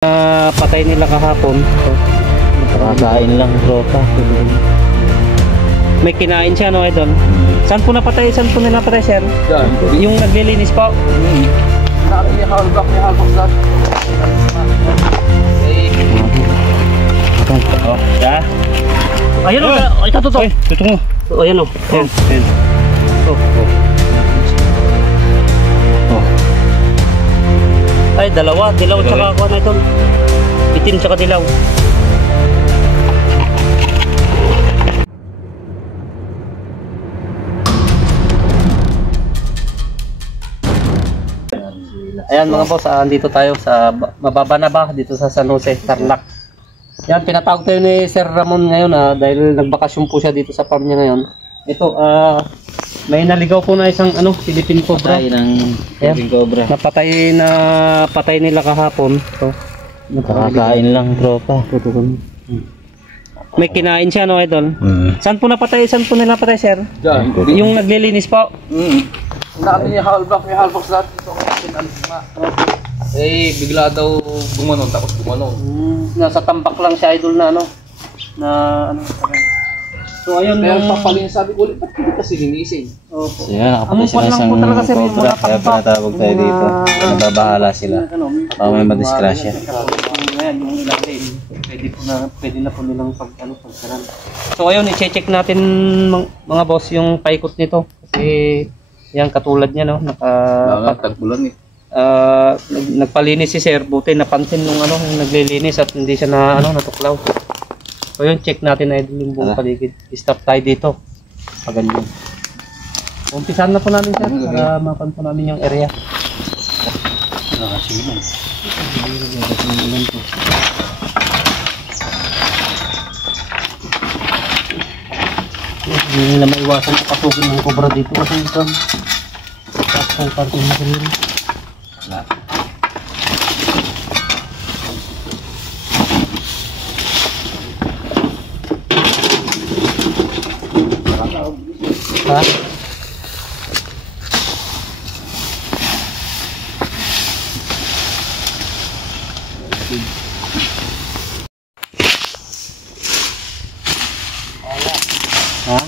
Patay nila kahapon. Nakakain lang, tropa. May kinain siya, no, idol? Saan po napatay? Saan po napatay, sir? Diyan. Yung naglilinis po? Halbak dyan. Oh, ya. Ayun, ito to. Ito mo. Ayun, o. Ayan. Ay, dalawa. Dilaw tsaka ako na ito. Itim tsaka dilaw. Ayan mga boss, andito tayo sa mababa na ba dito sa San Jose, Tarlac. Yan, pinatawag tayo ni Sir Ramon ngayon dahil nagbakasyon po siya dito sa farm niya ngayon. Ito, may naligaw po na isang Philippine Cobra. Patay ng Philippine Cobra. Patay nila kahapon. Ito. Nakakain lang, tropa. May kinain siya, no, idol? Saan po napatay? Saan po nila patay, sir? Diyan. Yung naglilinis po? Namin yung halbak dyan. Eh, bigla daw gumanon, tapos gumanon. Nasa tambak lang siya, idol, na So ayun, Pero papalin sabi ko ulit, ba't hindi kasi linisin? So yan, nakapatay sila lang isang po talaga, sir, yung cobra. mga Kaya tambak, pinatawag tayo yung dito. mga- Nababahala sila. Baka may madisgrasya. Ayan, yung ilalim. Pwede na po nilang pagsaran. So ayun, i-check natin mga boss yung paikot nito. Kasi yan, katulad niya, no? Tagpulan eh. Nagpalinis si sir, buti napansin nung yung naglilinis at hindi siya natuklaw. So yun, check natin na yung buong paligid. I-stop tayo dito. Paganyan. Umpisahan na po namin, sir, para mapan po namin yung area. Sige lang. Hindi nila maiwasan na pasukin ng cobra dito kasi ito ang parting na rin. Ha? Ha?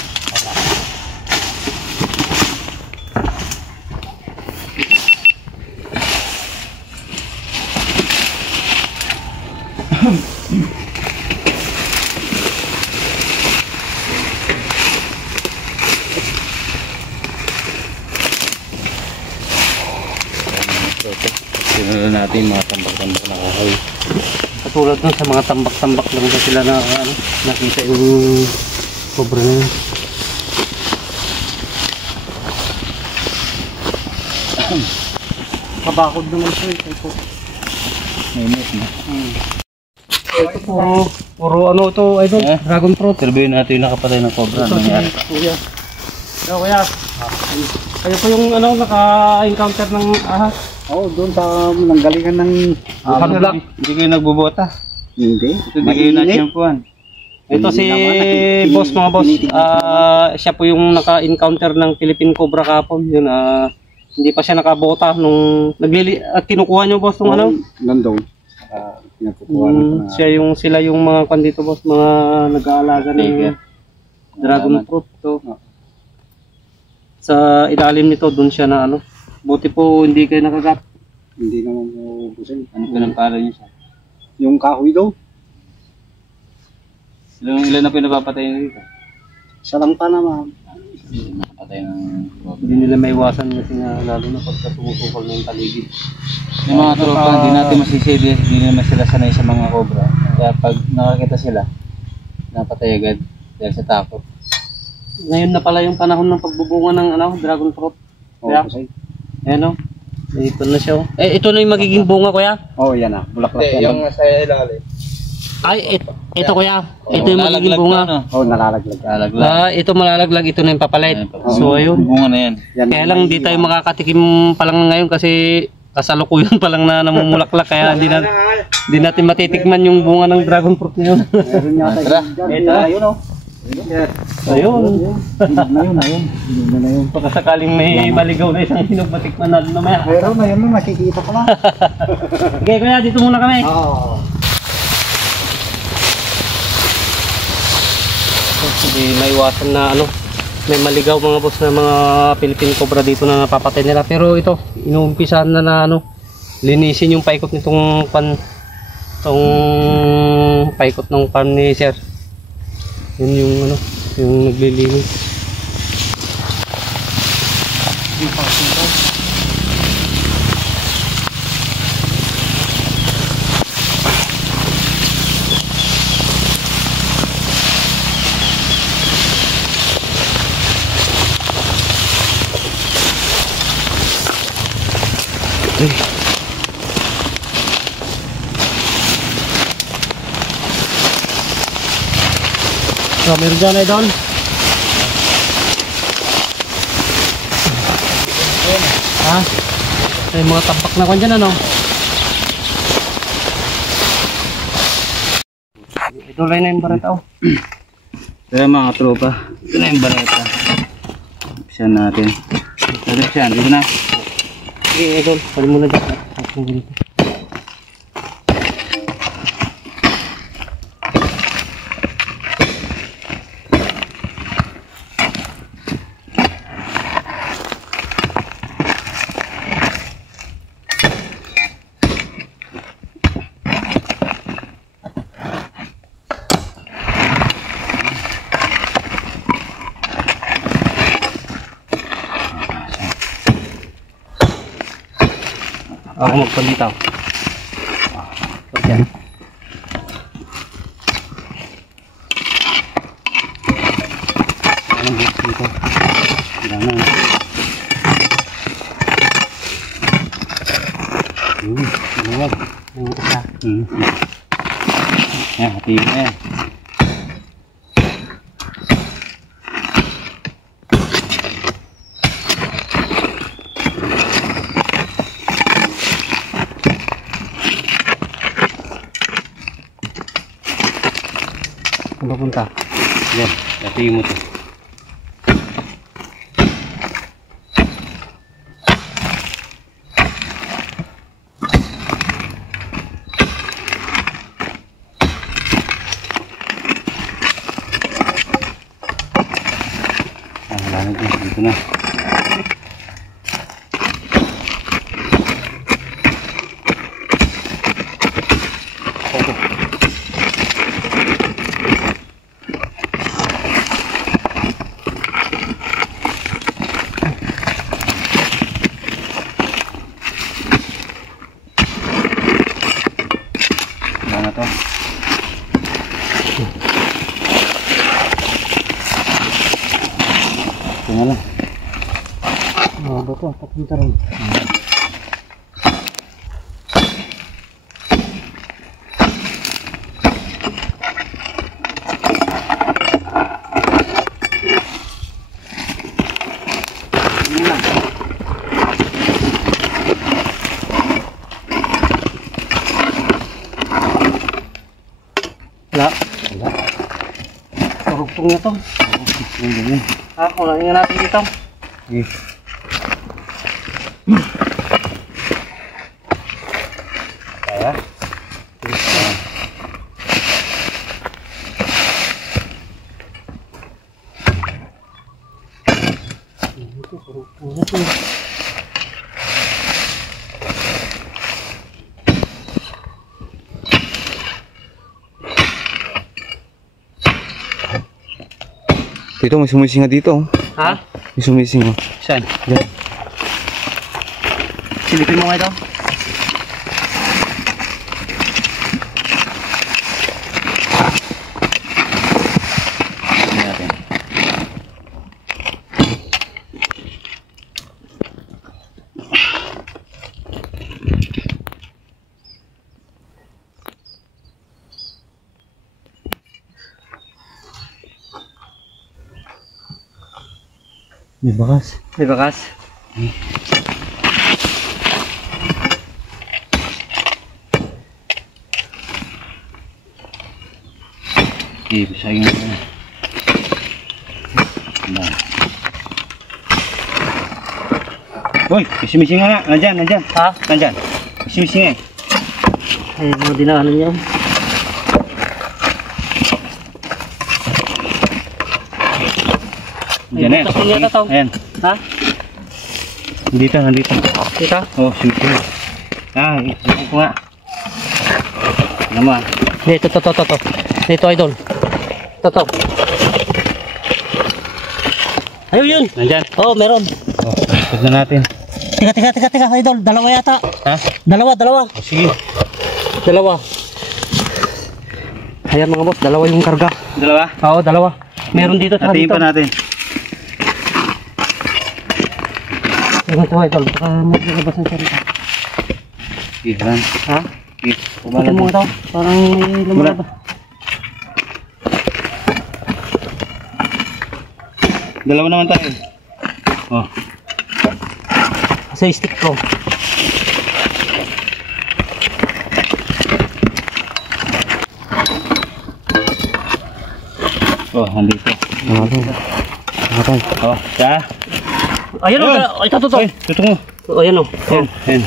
Sinulan natin yung mga tambak-tambak na kahoy. Katulad nun sa mga tambak-tambak lang na sila na nakita yung cobra na yun. Kabakod naman siya ito. May net na. Ito puro ito, idol, dragon fruit. Surveyin natin yung nakapatay ng cobra. Ito Ano nangyari? si kuya. Ito kuya. Kayo po yung naka-encounter ng ahas. Oo, doon sa nanggalingan ng Halbak. Hindi kayo nagbubota. hindi. Hindi kayo nasyampuan. Ito si boss, mga boss. Siya po yung naka-encounter ng Philippine Cobra kahapon. Yun, hindi pa siya nakabota nung kinukuha niyo, boss, nung Nandun. Pinakukuha na. sila yung mga dito, boss, mga nag-aalaga ng dragon fruit. So, sa ilalim nito, doon siya na buti po hindi kayo nakagat. Hindi naman mo busin. Ano pinampalo niyo siya? Yung kahoy daw, Ilan na pinapapatay niyo dito? isa lang pa naman. Nakapatay ng cobra. Hindi nila maiwasan kasi nga lalo na pagka sumusukal na yung paligid. Yung mga tropa, hindi natin masisili, hindi naman sila sanay sa mga cobra. Kaya pag nakakita sila, napatay agad dahil sa takot. Ngayon na pala yung panahon ng pagbubunga ng dragon fruit. Kaya, Kasi, ayan ito na siya. Ito na yung magiging bunga, kuya. yan na. Bulaklak Hindi, yan. yung sa ilalim. Ay, ito kuya. Ito yung magiging bunga. Nalalaglag. Lalaglag. Ito malalaglag, ito na yung papalit. So ayun. Bunga na yan. Yan, Kaya lang di tayo makakatikim pa lang ngayon kasi kasalukuyan pa lang na namumulaklak kaya hindi natin matitikman yung bunga ng dragon fruit ngayon. Meron yata Tara. yun. Ayun o. Ayun. Ayun. Baka sakaling may maligaw na isang hinog, matikman natin mamaya. Pero na yun, makikita ko na. Okay, kuya, dito muna kami. Oo. Hindi maiwasan na may maligaw mga boss na mga Philippine Cobra dito na napapatay nila. Pero ito, inuumpisahan na linisin yung paikot nitong paikot ng pan ni sir. Yun yung yung naglilinis. So, meron dyan idol. Ha? May mga tampak na kwan dyan Idol na yung barata Kaya mga tropa, ito na yung bareta. Buksan natin. Buksan, dito na. Okay idol, pali muna dyan. Tapos ganito. Ako magpalitaw. Diyan. Anong gusto dito? Gana. Maluwag. Yung isa. Hati na yan. Saan papunta? Yan, hati mo to. Wala na dito na. Wala na to. Ito na lang. Ba to? Papunta rin. Wala. Karugtong na to. Kulangin nga natin dito. Okay. Kaya? Ito, karugtong na to. Dito, may sumising dito. Ha? May sumising. Saan? Diyan. Silipin mo nga ito. Tingnan natin. May bakas. May bakas. Okay, pisagin natin. Uy, misi-misi nga. Nandyan. Ha? Nandyan. Misi-misi nga. Ay, mga dinaanan niya. Nandyan na yan. Tapos yata to. Ayan. Ha? Nandito. Kita? Oh, sisi. Isusin ko nga. Ano mo ah. Dito, to. Dito, idol. To. Ayun yun. Nandyan. Oh, meron. Oh, tignan natin. Teka, idol. Dalawa yata. Ha? Dalawa. Oh, sige. Dalawa. Ayan mga boss, dalawa yung karga. Dalawa? Oo, dalawa. Meron dito, tsaka Hatiin dito. pa natin. Ito, idol. Baka maglabas ang sarita. Sige, lang. Ha? Sige. Putin mo ito. Parang may lumalabas. Dalawa naman tayo. Oh. Sa stick ko. Oh, nandito. Oh, siya. Ayun o, ito. Ay, tuto mo. Oh, ayan o. Ayan.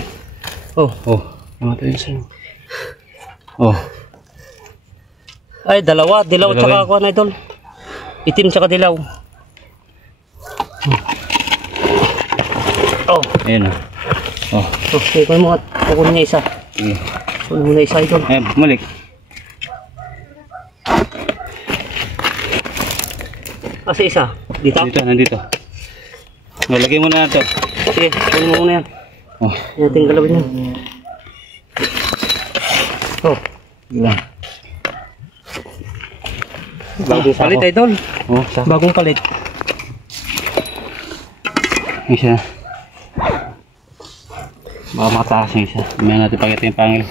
Oh. Oh. Namatay yun sa'yo. Oh. Ay, dalawa. Dilaw at saka Dalawa. ako na idol. Itim tsaka dilaw. Oh. Ayan oh. Oh. Oh, kunin mo at kukunin niya isa. Sige. Kunin mo na isa idol. Ayan, bumalik. Kasi isa. Dito. Nandito. Oh, lagay mo na ito. Sige, kunin mo muna yan. Oh. Yan, tingin galawin yan. Oh. Ilan. Bagong palit idol. Oh, sa. Bagong palit. Isa. Baka mataas yung isa. May natin pakita yung pangil.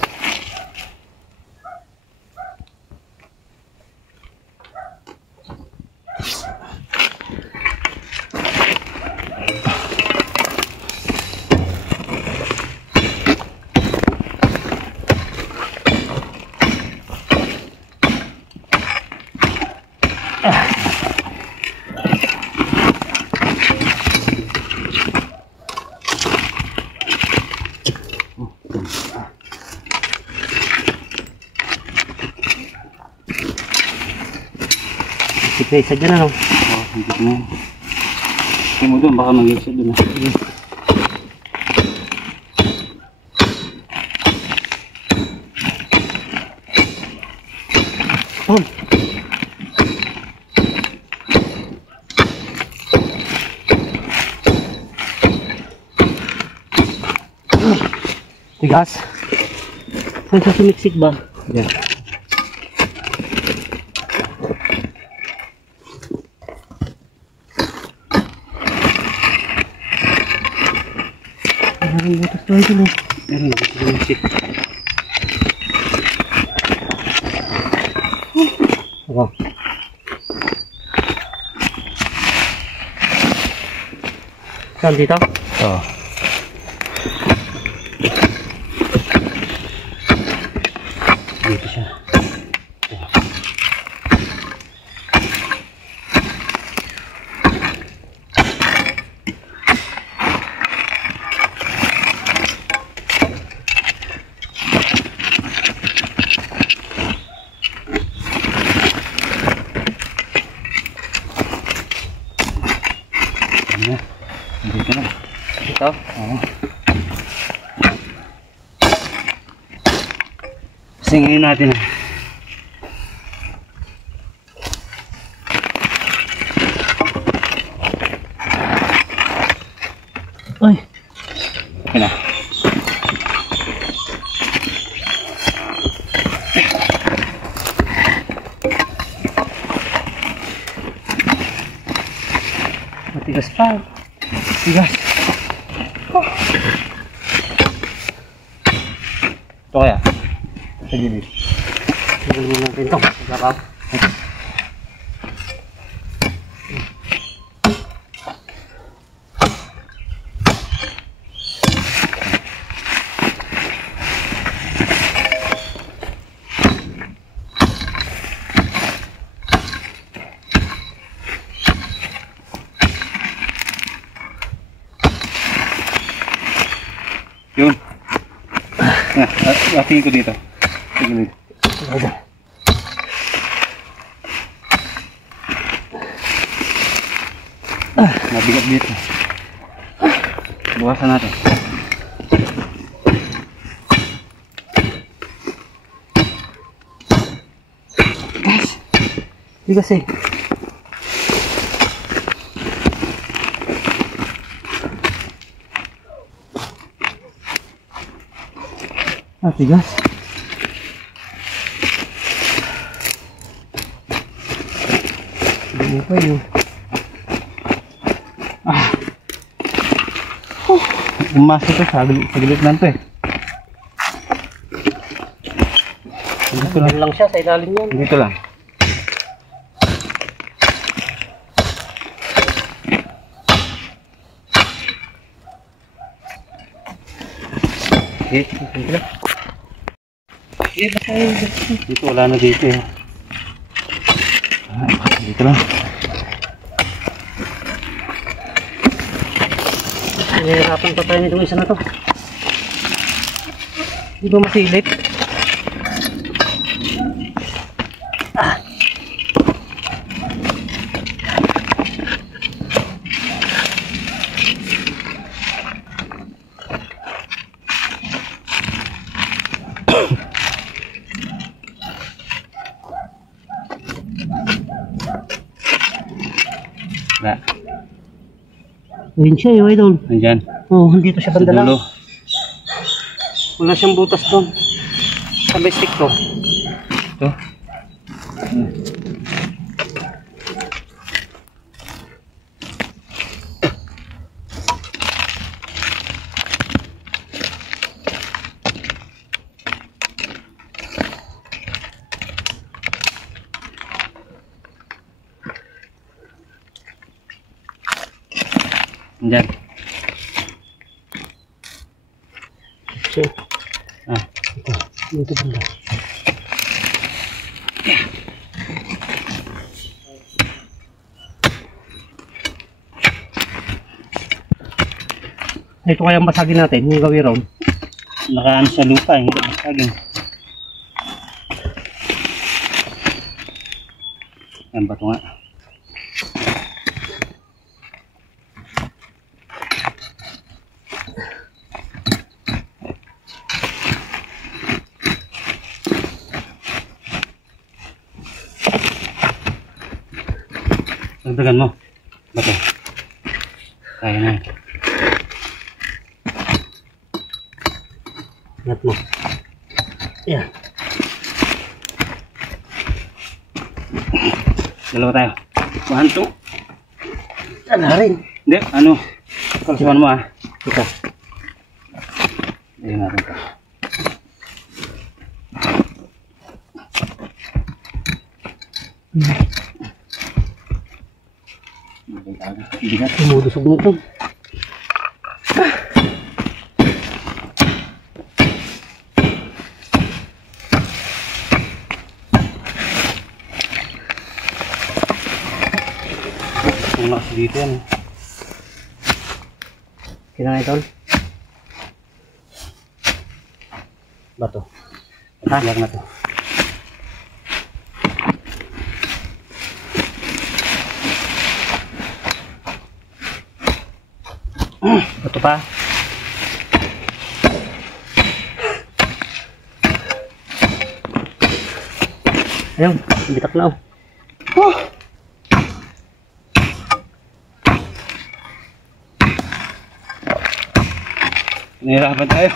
Sige, isa dyan ano. Oh, hindi na. Kaya mo doon, baka mag-isa doon. Oh. Tigas. Saan sa sumiksik ba? Yan. Maraming butas to ito no. Meron na gusto yung sick. Wow. Saan dito? Oo. Dito siya. Dito na. Dito? Oo. Singin natin ah. Ay. Okay na. Matigas pa. Tigas. Ito kaya? Sa gilid. Tingnan mo natin ito. Saka. Tingin ko dito. Tingin dito. Mabigat dito. Bukasan natin. Hindi kasi. Tigas. Hindi pa yun. Umasa ito sa gilid lang ito eh. Dito lang siya sa ilalim yan. Dito lang. Dito wala na dito eh. Dito lang. Nahihirapan pa tayo nitong isa na to. Hindi ba masilip? Wala. Ayun siya yung idol. Nandyan. Oh, dito siya Sa banda lang. dulo. Wala siyang butas doon. Sabay stick ko. Ito. Nandyan. So, Ah. dito banda. Ito kaya ang basagin natin, yung gawin round. Nakaano sa lupa, hindi masagin. Yan ba ito nga? Dagdagan mo. Bato. Kaya na. Ingat mo. Yan. Dalawa tayo. 1, 2. Yan na rin. Hindi, ano? Kalsuan mo ah. Ito. Ayun natin ito. Bigat. Sumudusog mo ito. Ang lakas dito yan. Kailangan ito. Bato. Lag na ito. Bato pa. Ayun, bitak na oh. Nahirapan tayo.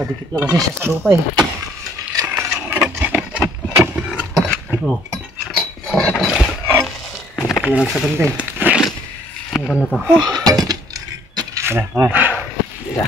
Kadikit na kasi siya sa lupa eh. Oh. Dikit na lang sa banda eh. Ang ganda to. Wala, okay. Isa.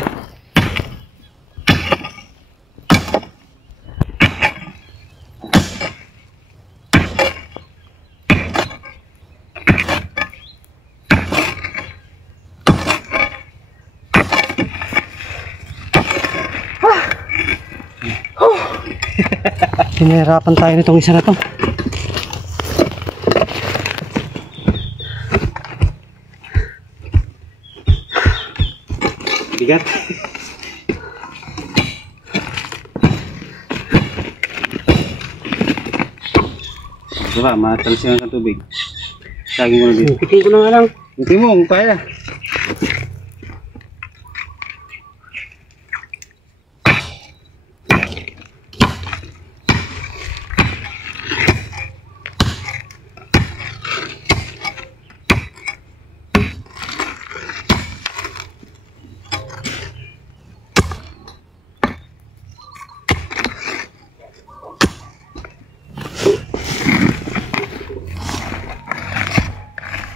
Pinahirapan tayo nitong isa na to. Bigat. Diba, matalsingan ka tubig. Saging mo na dito. Pitin ko na nga lang. Hindi mo, kung kaya.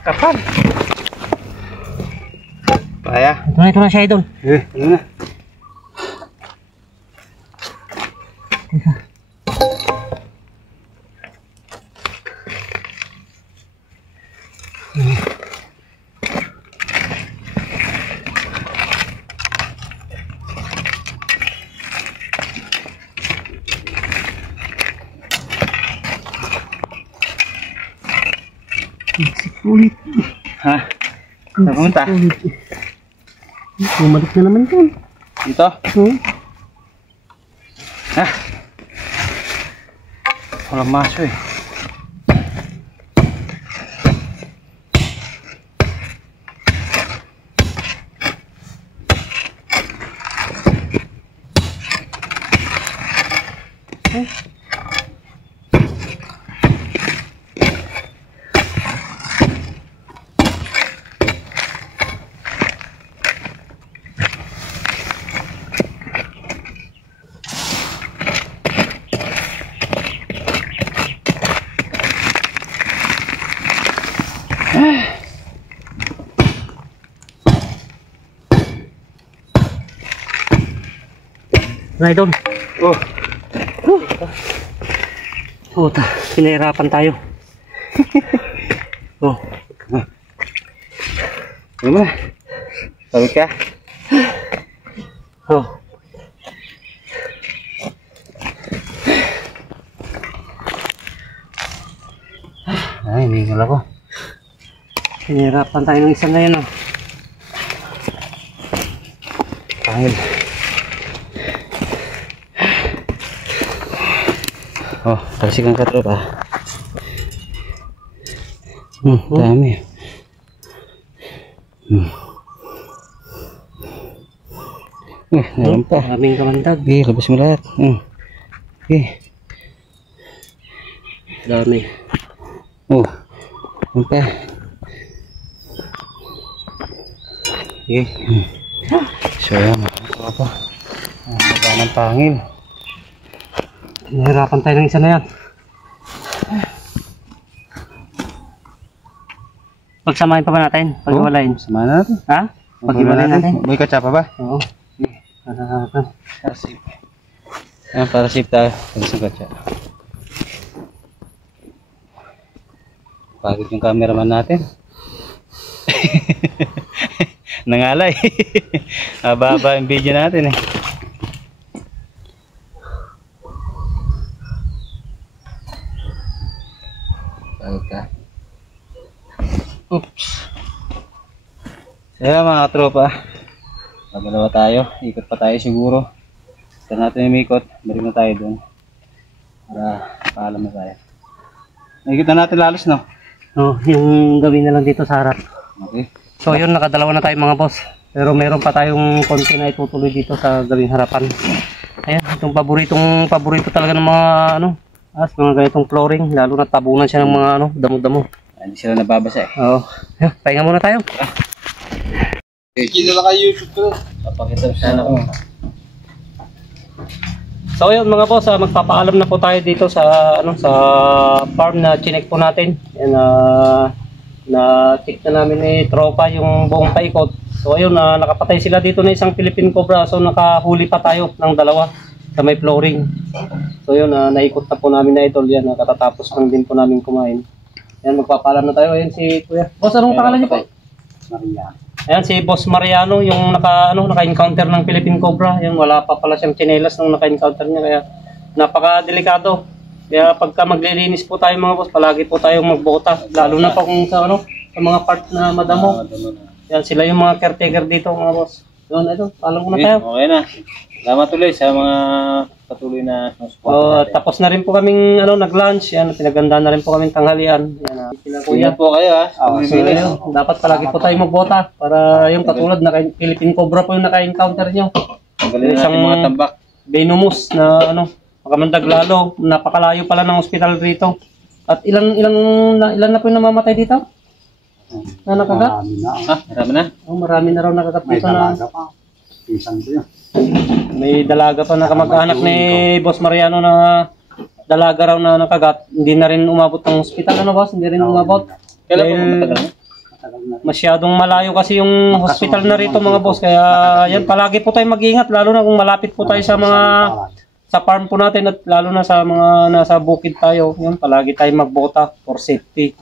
Kapal. Kaya. Ito na siya, idol. Ano na? Ulit. Ha? Saan pumunta? Bumalik na naman yun. Dito? Ha? Walang maso eh. Idol. Oh. Puta, pinahirapan tayo. Oh. Ano ba? Sabi ka? Oh. Ay, hiningal ako. Pinahirapan tayo ng isa na yun, oh. Pangil. Oh, talsikan ka tropa. Dami. Meron pa. Maraming kamandag. Okay, labas mo lahat. Okay. Dami. Oh, meron pa. Okay. So yan, mga tropa. Ang ng pangil. Pinahirapan tayo ng isa na yan. Pagsamahin pa ba natin? Paghiwalayin? Samahan natin. Ha? Paghiwalayin natin? May katsapa ba? Oo. Okay. Para safe. Ayan, para safe tayo. Pag sa katsa. Pagod yung cameraman natin. Nangalay. Haba-haba yung video natin eh. Pagod ka. Oops. Kaya mga tropa, pagdalawa tayo, ikot pa tayo siguro. Saan natin umikot, balik na tayo dun. Para paalam na tayo. Nakikita natin lalos, no? Oh, yung gawin na lang dito sa harap. Okay. So yun, nakadalawa na tayo mga boss. Pero meron pa tayong konti na itutuloy dito sa gawing harapan. Ayan, itong paborito talaga ng mga mga ganitong flooring. Lalo na tabunan siya ng mga damo-damo. Hindi sila nababasa eh. Oo. Pahinga muna tayo. Kilala kayo YouTube ko. Papakita sana ko. So yun mga boss, magpapaalam na po tayo dito sa sa farm na chinek po natin. And na check na namin ni tropa yung buong paikot. So ayun, nakapatay sila dito na isang Philippine Cobra. So nakahuli pa tayo ng dalawa sa may flooring. So yun, naikot na po namin na idol yan. Katatapos lang din po namin kumain. Ayan, magpapaalam na tayo. Ayan si Kuya. Boss, anong pangalan niyo po? Maria. Ayan si Boss Mariano, yung naka-encounter ng Philippine Cobra. Yun, wala pa pala siyang tsinelas nung naka-encounter niya, kaya napaka-delikado. Kaya pagka maglilinis po tayo mga boss, palagi po tayong magbota. Lalo na po kung sa ano, sa mga part na madamo. Yan, sila yung mga caretaker dito mga boss. Yun, ito, paalam ko na tayo. Okay na. Salamat ulit sa mga patuloy na support natin. Tapos na rin po kaming nag-lunch. Yan, pinaganda na rin po kaming tanghalian. Yan, Ingat po kayo ha. So, yun, dapat palagi po tayo magbota para yung katulad na Philippine Cobra po yung naka-encounter nyo. Tanggalin na natin mga tambak. Venomous na makamandag lalo. Napakalayo pala ng ospital rito. At ilan na po yung namamatay dito? Na nakagat? Marami na. Marami na? Oh, marami na raw nakagat May dito na. dalaga pa. Isang ko yan. May dalaga pa na kamag-anak ni Boss Mariano na dalaga raw na nakagat. Hindi na rin umabot ng ospital. Ano boss? Hindi rin umabot. Kailan po Dahil matagal na? Matagal na rin. masyadong malayo kasi yung hospital na rito mga boss. Kaya yan, palagi po tayo mag-ingat. Lalo na kung malapit po tayo sa mga sa farm po natin at lalo na sa mga nasa bukid tayo. Yan, palagi tayo magbota for safety.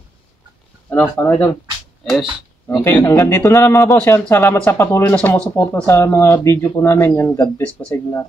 Ano idol? Ayos. Okay, hanggang dito na lang mga boss. Yan, salamat sa patuloy na sumusuporta sa mga video po namin. Yan, God bless po sa inyo lahat.